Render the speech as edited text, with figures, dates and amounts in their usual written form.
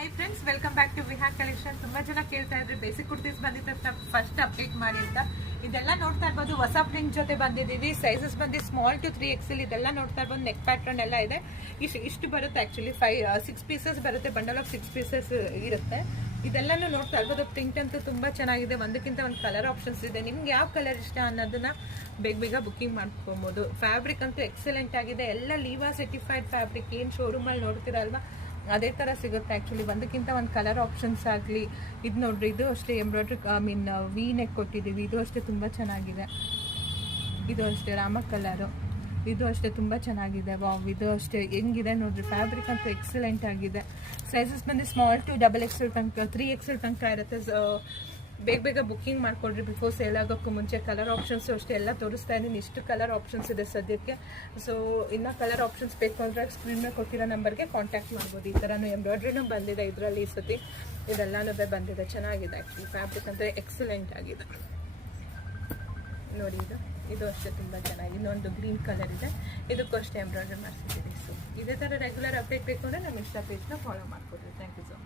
Hi friends, welcome back to Vihan Collection. ತುಂಬಾ ಜನ ಕೇಳ್ತಾ ಇದ್ರೆ ಬೇಸಿಕ್ ಕುರ್ತೀಸ್ ಬಂದಿದೆ ಫಸ್ಟ್ ಅಪ್ಡೇಟ್ ಮಾಡಿ ಅಂತ. ಇದೆಲ್ಲ ನೋಡ್ತಾ ಇರಬಹುದು ಹೊಸ ಪ್ರಿಂಟ್ ಜೊತೆ ಬಂದಿದ್ದೀವಿ. ಸೈಜಸ್ ಬಂದು ಸ್ಮಾಲ್ ಟು 3XL. ಇದೆಲ್ಲ ನೋಡ್ತಾ ಇರಬಹುದು. ನೆಕ್ ಪ್ಯಾಟರ್ನ್ ಎಲ್ಲ ಇದೆ. ಇಷ್ಟು ಬರುತ್ತೆ ಆಕ್ಚುಲಿ 6 ಪೀಸಸ್ ಬರುತ್ತೆ. ಬಂಡಲ್ ಆಫ್ 6 ಪೀಸಸ್ ಇರುತ್ತೆ. ಇದೆಲ್ಲಾನು ನೋಡ್ತಾ ಇರಬಹುದು. ಪ್ರಿಂಟ್ ಅಂತೂ ತುಂಬಾ ಚೆನ್ನಾಗಿದೆ. ಒಂದಕ್ಕಿಂತ ಒಂದು ಕಲರ್ ಆಪ್ಷನ್ಸ್ ಇದೆ. ನಿಮ್ಗೆ ಯಾವ ಕಲರ್ ಇಷ್ಟ ಅನ್ನೋದನ್ನ ಬೇಗ ಬುಕಿಂಗ್ ಮಾಡ್ಕೊಬಹುದು. ಫ್ಯಾಬ್ರಿಕ್ ಅಂತೂ ಎಕ್ಸಲೆಂಟ್ ಆಗಿದೆ. ಎಲ್ಲ ಲೀವಾ ಸರ್ಟಿಫೈಡ್ ಫ್ಯಾಬ್ರಿಕ್. ಏನು ಶೋರೂಮ್ ಅಲ್ಲಿ ನೋಡ್ತೀರಲ್ವಾ ಅದೇ ತರ ಸಿಗುತ್ತೆ. ಆಕ್ಚುಲಿ ಒಂದಕ್ಕಿಂತ ಒಂದು ಕಲರ್ ಆಪ್ಷನ್ಸ್ ಆಗಲಿ. ಇದು ನೋಡ್ರಿ, ಇದು ಅಷ್ಟೇ ಎಂಬ್ರಾಯ್ಡ್ರಿ ವಿ ನೆಕ್ ಕೊಟ್ಟಿದ್ದೀವಿ. ಇದು ಅಷ್ಟೇ ತುಂಬ ಚೆನ್ನಾಗಿದೆ. ಇದು ಅಷ್ಟೇ ರಾಮ ಕಲರು. ಇದು ಅಷ್ಟೇ ತುಂಬ ಚೆನ್ನಾಗಿದೆ. ವಾವ್, ಇದು ಅಷ್ಟೇ ಹೆಂಗಿದೆ ನೋಡ್ರಿ. ಫ್ಯಾಬ್ರಿಕ್ ಅಂತೂ ಎಕ್ಸಲೆಂಟ್ ಆಗಿದೆ. ಸೈಜಸ್ ಬಂದು ಸ್ಮಾಲ್ ಟು XXL ತನಕ 3XL ತನಕ ಇರುತ್ತೆ. ಬೇಗ ಬುಕಿಂಗ್ ಮಾಡ್ಕೊಡ್ರಿ ಬಿಫೋರ್ ಸೇಲ್ ಆಗೋಕ್ಕೂ ಮುಂಚೆ. ಕಲರ್ ಆಪ್ಷನ್ಸ್ ಅಷ್ಟೇ ಎಲ್ಲ ತೋರಿಸ್ತಾ ಇದ್ದೀನಿ. ಇಷ್ಟು ಕಲರ್ ಆಪ್ಷನ್ಸ್ ಇದೆ ಸದ್ಯಕ್ಕೆ. ಸೊ ಇನ್ನು ಕಲರ್ ಆಪ್ಷನ್ಸ್ ಬೇಕು ಅಂದರೆ ಸ್ಕ್ರೀನ್ ಮೇಲೆ ಕೊಟ್ಟಿರೋ ನಂಬರ್ಗೆ ಕಾಂಟ್ಯಾಕ್ಟ್ ಮಾಡ್ಬೋದು. ಈ ಥರನೂ ಎಂಬ್ರಾಯ್ಡ್ರಿನೂ ಬಂದಿದೆ ಇದರಲ್ಲಿ. ಈ ಸತಿ ಇದೆಲ್ಲನೂ ಬಂದಿದೆ. ಚೆನ್ನಾಗಿದೆ ಆ್ಯಕ್ಚುಲಿ. ಫ್ಯಾಬ್ರಿಕ್ ಅಂದರೆ ಎಕ್ಸಲೆಂಟ್ ಆಗಿದೆ ನೋಡಿ. ಇದು ಅಷ್ಟೇ ತುಂಬ ಚೆನ್ನಾಗಿ. ಇನ್ನೊಂದು ಗ್ರೀನ್ ಕಲರ್ ಇದೆ. ಇದಕ್ಕೂ ಅಷ್ಟೇ ಎಂಬ್ರಾಯ್ಡ್ರಿ ಮಾಡಿಸಿದ್ದೀವಿ. ಸೊ ಇದೇ ಥರ ರೆಗ್ಯುಲರ್ ಅಪ್ಡೇಟ್ ಬೇಕು ಅಂದರೆ ನಮ್ಮ ಇನ್ಸ್ಟಾ ಪೇಜ್ನ ಫಾಲೋ ಮಾಡ್ಕೊಡ್ರಿ. Thank you so much.